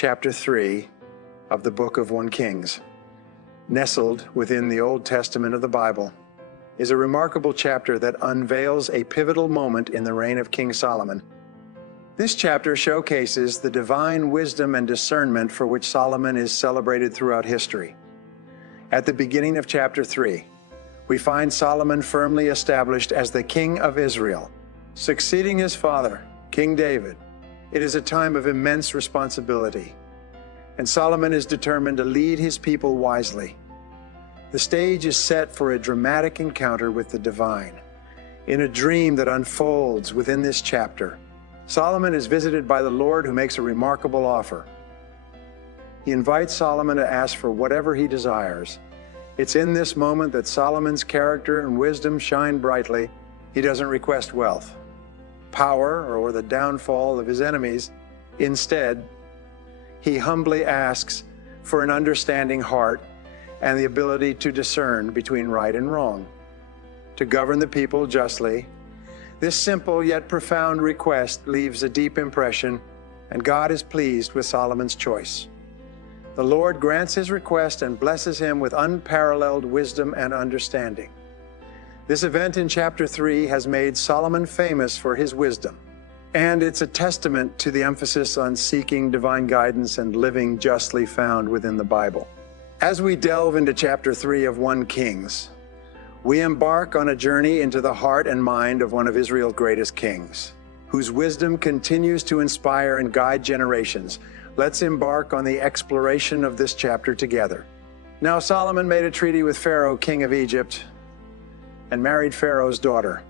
chapter 3 of the book of 1 Kings. Nestled within the Old Testament of the Bible is a remarkable chapter that unveils a pivotal moment in the reign of King Solomon. This chapter showcases the divine wisdom and discernment for which Solomon is celebrated throughout history. At the beginning of chapter 3, we find Solomon firmly established as the king of Israel, succeeding his father, King David. It is a time of immense responsibility, and Solomon is determined to lead his people wisely. The stage is set for a dramatic encounter with the divine. In a dream that unfolds within this chapter, Solomon is visited by the Lord, who makes a remarkable offer. He invites Solomon to ask for whatever he desires. It's in this moment that Solomon's character and wisdom shine brightly. He doesn't request wealth, power, or the downfall of his enemies. Instead, he humbly asks for an understanding heart and the ability to discern between right and wrong, to govern the people justly. This simple yet profound request leaves a deep impression, and God is pleased with Solomon's choice. The Lord grants his request and blesses him with unparalleled wisdom and understanding. This event in chapter 3 has made Solomon famous for his wisdom, and it's a testament to the emphasis on seeking divine guidance and living justly found within the Bible. As we delve into chapter 3 of 1 Kings, we embark on a journey into the heart and mind of one of Israel's greatest kings, whose wisdom continues to inspire and guide generations. Let's embark on the exploration of this chapter together. Now Solomon made a treaty with Pharaoh, king of Egypt, and married Pharaoh's daughter.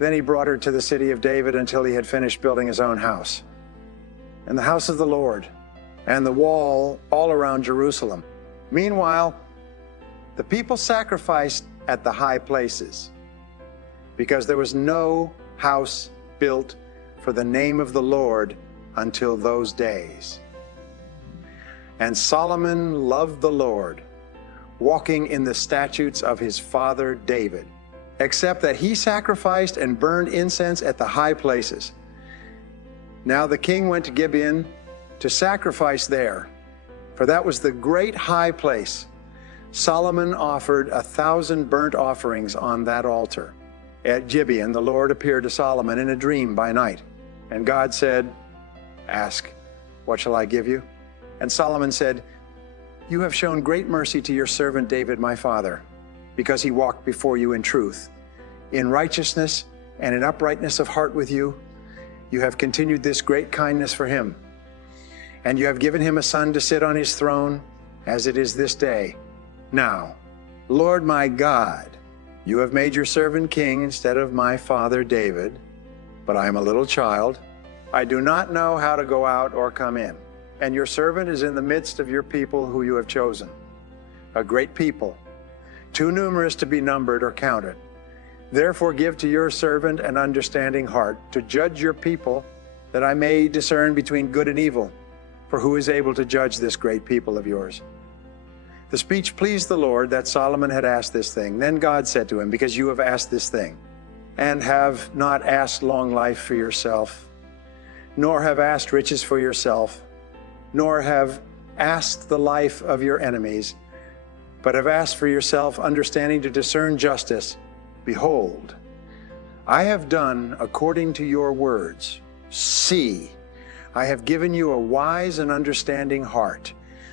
Then he brought her to the city of David until he had finished building his own house, and the house of the Lord, and the wall all around Jerusalem. Meanwhile, the people sacrificed at the high places, because there was no house built for the name of the Lord until those days. And Solomon loved the Lord, walking in the statutes of his father David, except that he sacrificed and burned incense at the high places. Now the king went to Gibeon to sacrifice there, for that was the great high place. Solomon offered 1,000 burnt offerings on that altar. At Gibeon, the Lord appeared to Solomon in a dream by night, and God said, "Ask, what shall I give you?" And Solomon said, "You have shown great mercy to your servant David, my father, because he walked before you in truth, in righteousness, and in uprightness of heart with you. You have continued this great kindness for him. And you have given him a son to sit on his throne, as it is this day. Now, Lord my God, you have made your servant king instead of my father David, but I am a little child. I do not know how to go out or come in, and your servant is in the midst of your people who you have chosen, a great people, too numerous to be numbered or counted. Therefore give to your servant an understanding heart to judge your people, that I may discern between good and evil. For who is able to judge this great people of yours?" The speech pleased the Lord that Solomon had asked this thing. Then God said to him, "Because you have asked this thing, and have not asked long life for yourself, nor have asked riches for yourself, nor have asked the life of your enemies, but have asked for yourself understanding to discern justice, behold, I have done according to your words. See, I have given you a wise and understanding heart,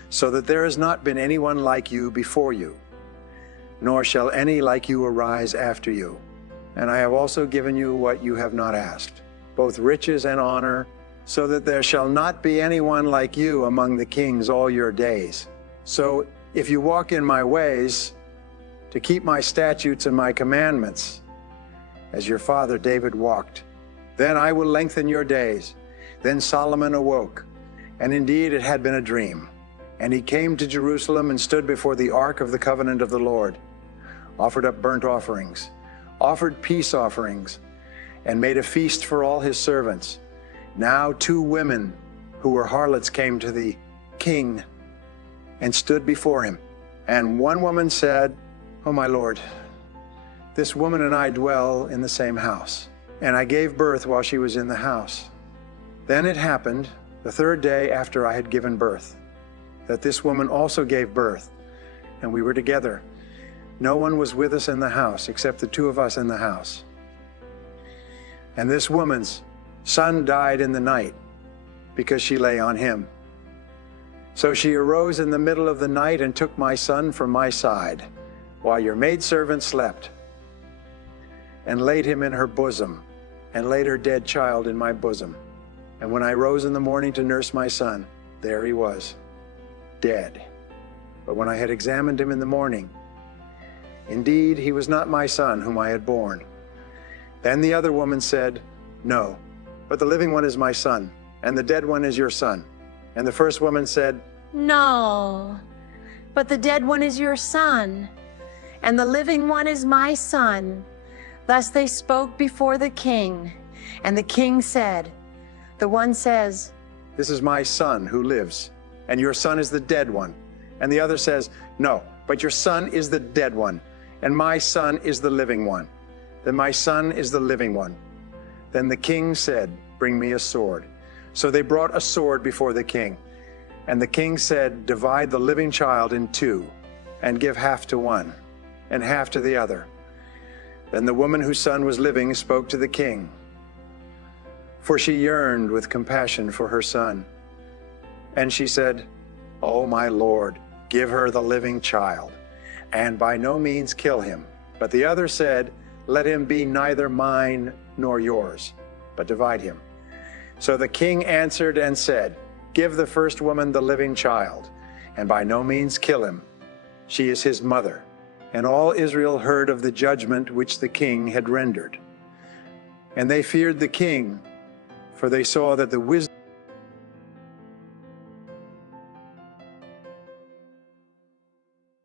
so that there has not been anyone like you before you, nor shall any like you arise after you. And I have also given you what you have not asked, both riches and honor, so that there shall not be anyone like you among the kings all your days. So if you walk in my ways, to keep my statutes and my commandments, as your father David walked, then I will lengthen your days." Then Solomon awoke, and indeed it had been a dream. And he came to Jerusalem and stood before the ark of the covenant of the Lord, offered up burnt offerings, offered peace offerings, and made a feast for all his servants. Now 2 women who were harlots came to the king and stood before him. And one woman said, "Oh, my lord, this woman and I dwell in the same house, and I gave birth while she was in the house. Then it happened the third day after I had given birth, that this woman also gave birth, and we were together. No one was with us in the house except the two of us in the house. And this woman's son died in the night because she lay on him. So she arose in the middle of the night and took my son from my side, while your maidservant slept, and laid him in her bosom, and laid her dead child in my bosom. And when I rose in the morning to nurse my son, there he was, dead. But when I had examined him in the morning, indeed, he was not my son whom I had borne. Then the other woman said, No, but the living one is my son, and the dead one is your son. And the first woman said, No, but the dead one is your son, and the living one is my son. Thus they spoke before the king. And the king said, the one says, This is my son who lives, and your son is the dead one. And the other says, No, but your son is the dead one, and my son is the living one. Then my son is the living one. Then the king said, Bring me a sword. So they brought a sword before the king. And the king said, Divide the living child in two, and give half to one, and half to the other. Then the woman whose son was living spoke to the king, for she yearned with compassion for her son. And she said, O my lord, give her the living child, and by no means kill him. But the other said, Let him be neither mine nor yours, but divide him. So the king answered and said, Give the first woman the living child, and by no means kill him. She is his mother. And all Israel heard of the judgment which the king had rendered. And they feared the king, for they saw that the wisdom